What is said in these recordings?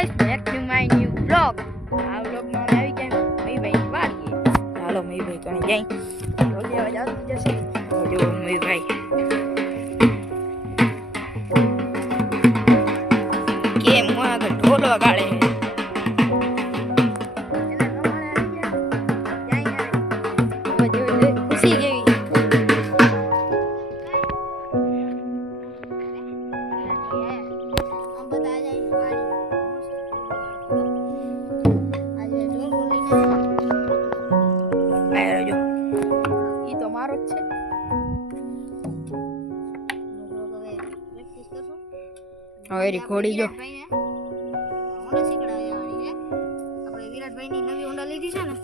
guys, back to my new vlog. આ vlogમાં અમે આવી ગયા મયુભાઈની વાડીએ. ચાલો મયુભાઈ કણે જઈ ઢોલી અવાજ આવતી જશે. જો મયુભાઈ કેમ આગળ ઢોલ વગાડે છે. ખુશી કેવી મારો જ છે. હવે રીખોડી જો આપણે વિરાટભાઈની નવી હોન્ડા લીધી છે ને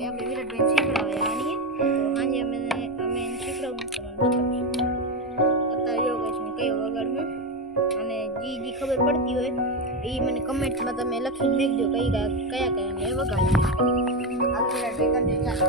એ આપણે વિરાટભાઈ શીખડાવે આની તો આજે અમે એને શીખડાવું અત્યારે જો ગાઈસ હું કયો વગાડું અને જી ખબર પડતી હોય એ મને કમેન્ટમાં તમે લખીને મેકજો કયા મેં વગાડું. આ વિરાટભાઈ કરજો ચાલો.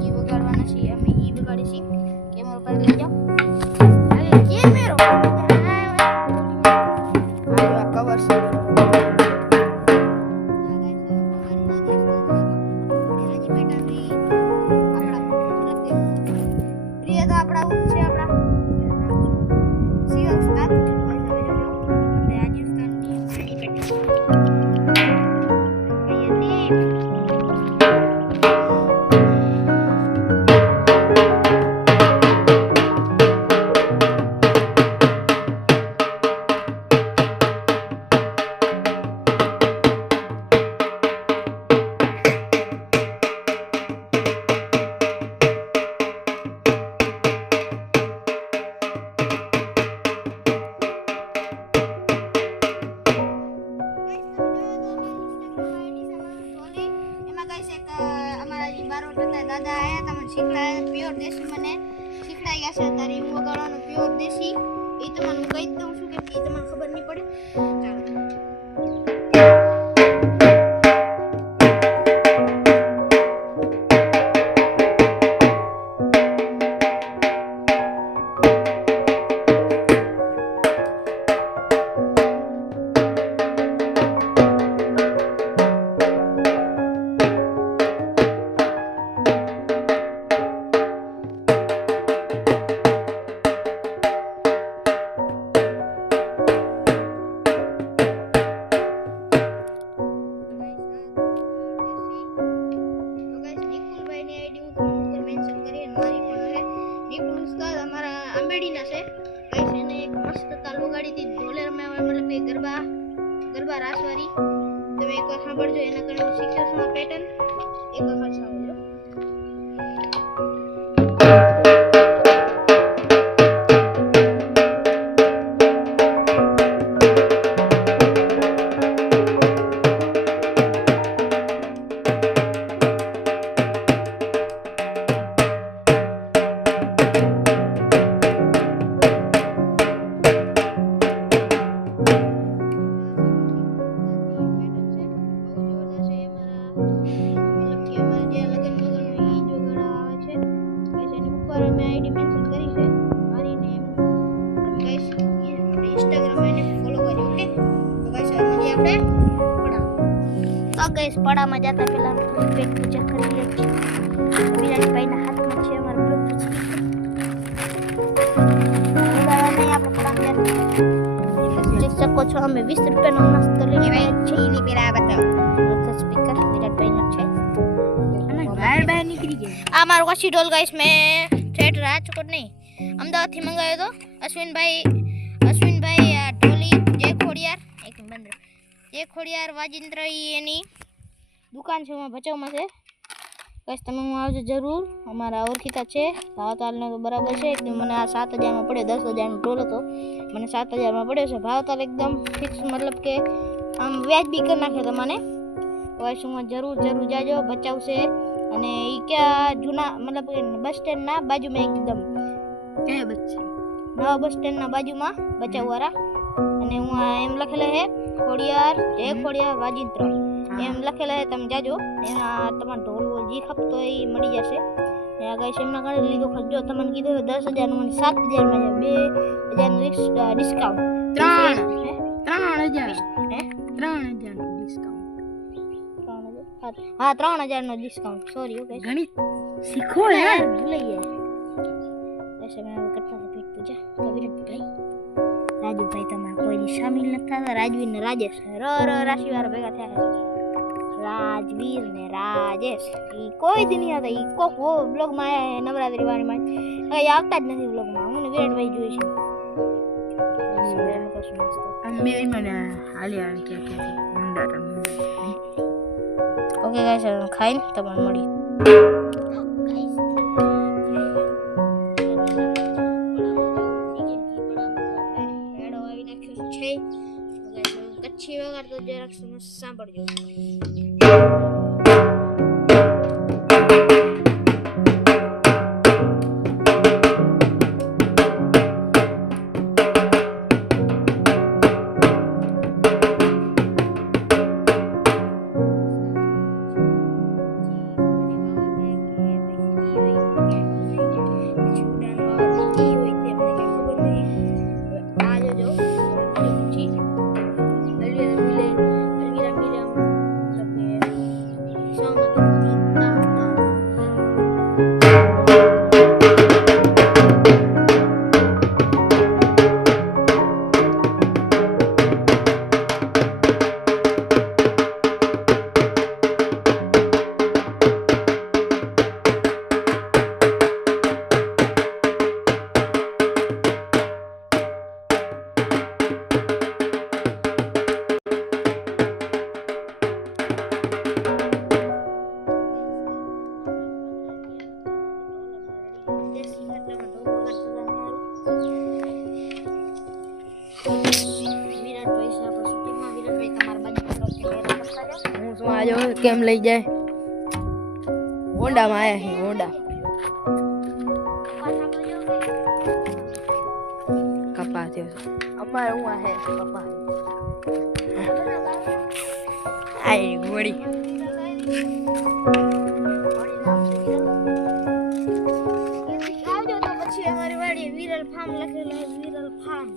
જી વગાડવાના છીએ અમે ઈ વગાડી છીએ કેમેરો પર લઈ જાઓ. અરે કેમેરો આ કવર છે. દાદા આયા તમને શીખડાયા પ્યોર દેશી મને શીખડાઈ ગયા છે. અત્યારે હું વગાડવાનું પ્યોર દેશી એ તમને કહી દઉં છું કે એ તમને ખબર નહીં પડે. ચાલો ગરબા રાસવારી તમે એકવાર સાંભળજો એના કારણે શીખ્યો છો આ પેટર્ન એક વખત સાંભળજો. આઈડી મેન્શન કરી છે મારી નેમ ગાઈસ ઇન્સ્ટાગ્રામ એને ફોલો કરજો. ઓકે તો ગાઈસ આજે આપણે પડા તો ગાઈસ પડામાં જતા પહેલા પેટ પૂજા કરી લે છે. વિરાટભાઈના હાથમાં છે અમારો બ્લૂટૂથ સ્પીકર. આપણે પડા જોઈ શકો છો અમે 20 રૂપિયાનો નાસ્તો લઈને આવ્યા છે. એની પેલા બતાવો બ્લૂટૂથ સ્પીકર વિરાટભાઈનો છે અને બહાર નીકળી ગયા. આ મારો કશી ઢોલ ગાઈસ મેં રાજકોટ નહીં અમદાવાદથી મંગાવ્યો હતો. અશ્વિનભાઈ આ ઢોલી જય ખોડિયાર વાજિંત્ર એની દુકાન છે ભચાઉમાં છે. બસ તમે હું આવજો જરૂર. અમારા ઓળખીતા છે ભાવ તાલનો તો બરાબર છે એકદમ. મને આ 7000માં પડ્યો. 10,000નો ઢોલ હતો મને 7000માં પડ્યો છે. ભાવ તાલ એકદમ ફિક્સ મતલબ કે આમ વ્યાજબી કરી નાખ્યો તો મને. વાસુમાં જરૂર જાજો બચાવશે અને ઈ ક્યાં જૂના મતલબ બસ સ્ટેન્ડ ના બાજુમાં એકદમ ક્યાં બચ્ચે નવા બસ સ્ટેન્ડ ના બાજુમાં બચાવવાળા અને હું એમ લખેલા હે ખોડિયાર વાજિંત્ર એમ લખેલા હે તમે જાજો એના તમારે ઢોલ જે ખપતો એ મળી જશે ને આ ગાઈસ એમના ઘરે લીધો ખર્ચો તમને કીધું 10,000 નું 7,000 માં 2,000 નું ડિસ્કાઉન્ટ 3,000 હે 3,000 નું ડિસ્કાઉન્ટ 3,000 નો ડિસ્કાઉન્ટ સોરી ઓકે ગણિત શીખો યાર ભૂલી ગયા ऐसे मैं करता था पेट पूजा तो विराटભાઈ રાજુભાઈ તમારા કોઈ શામિલ નથી થતા રાજવીર ને રાજેશ રાશિવાળા ભેગા થયા રાજવીર ને રાજેશ ઈ કોઈ દી નહીં આવતા ઈ કો બ્લોગ માં આયા નવરાત્રી વાળી માં કઈ આવતા જ નથી બ્લોગ માં હું ને વિરાટભાઈ જોઈ છે અમે મને હાલ્યા કે મુંડા ઓકે ગાઈસ ખાઈને તમને મળી કચ્છી વગર તો જરાક સાંભળજો કેમ લઈ જાય હોન્ડા માં આયા છે હોન્ડા કપા થયો અમારે હું આ હે કપા આઈ ગોળી આવજો તો પછી અમારી વાડી વિરલ ફાર્મ લખેલા વિરલ ફાર્મ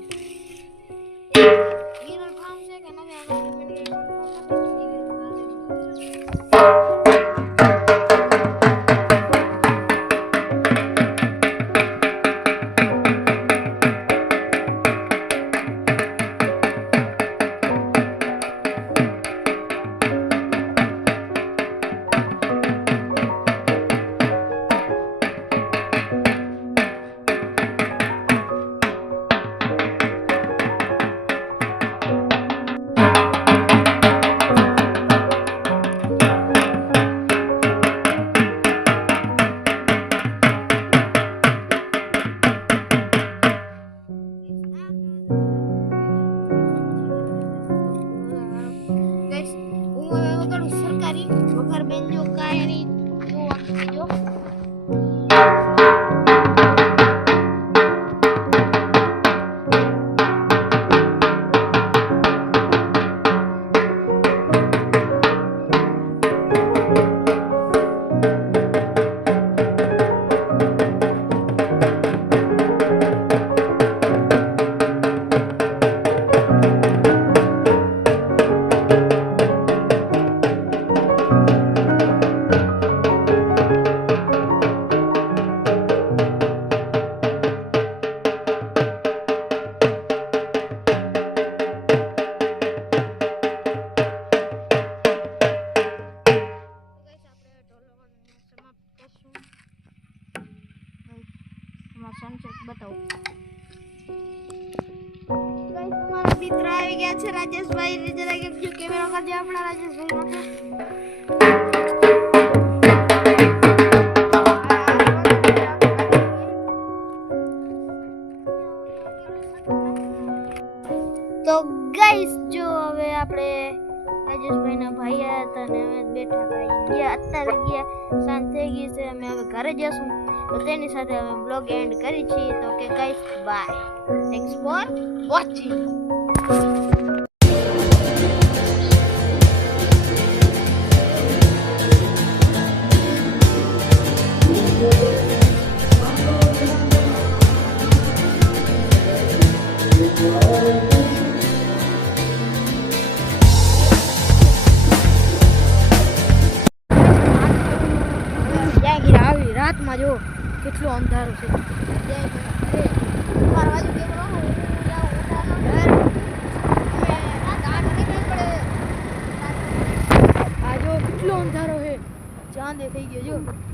છે કે નવે સરકારી વગર બેન જો કાય ની જો આપજો બતાવો ગાઈસ તમારા મિત્ર આવી ગયા છે રાજેશભાઈ જરા કે જો કેમેરો કરજો આપણા રાજેશભાઈ તો ગાઈસ જો હવે આપણે રાજેશભાઈના ભાઈ આવ્યા હતા ને ગયા અત્યારે ગયા સાંજ થઈ ગઈ છે અમે હવે ઘરે જશું તો તેની સાથે અમે બ્લોગ એન્ડ કરી છીએ તો કે guys by thanks for watching રાતમાં જો કેટલું અંધારું છે આ જો કેટલો અંધારો છે ચાંદ થઈ ગયો જો